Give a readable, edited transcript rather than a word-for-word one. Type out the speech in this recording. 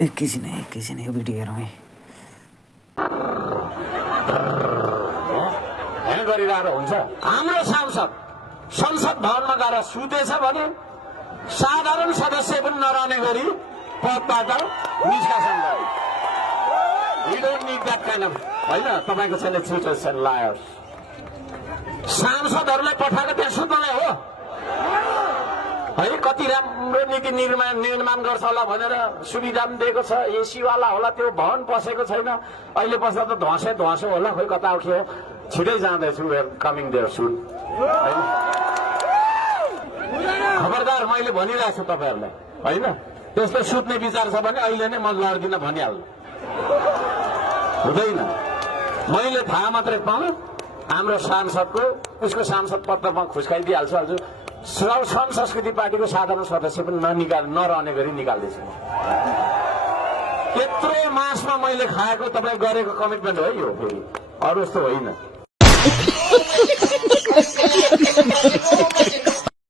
एकैछिन यो भिडियो हेरौँ है। गरिरहेको हुन्छ। हाम्रो सांसद संसद भवनमा गएर सुतेछ भने साधारण सदस्य पनि नरहने गरी पदबाट निष्कासन गरे। We don't need that kind of, होइन, तपाईँको छैन cheaters and liars। सांसदहरूलाई पठाएको त्यहाँ सुत्नलाई हो है। कति राम्रो नीति निर्माण गर्छ होला भनेर सुविधा पनि दिएको छ, एसीवाला होला, त्यो भवन पसेको छैन। अहिले बस्दा त धुवासे होला, खोइ कता के हो। छिटै जाँदैछु, कमिङ देयर सुन। खबरदार, मैले भनिरहेको छु तपाईँहरूलाई, होइन, त्यस्तो सुत्ने विचार छ भने अहिले नै म लड्दिनँ भनिहाल्नु हुँदैन। मैले थाहा मात्रै पाऊँ हाम्रो सांसदको उसको सांसद पत्रमा खुस्काइदिइहाल्छु। श्रम संस्कृति पार्टीको साधारण सदस्य पनि नरहने गरी निकाल्दैछु। यत्रो मासमा मैले खाएको तपाईँ गरेको कमिटमेन्ट हो यो, फेरि अरू जस्तो होइन।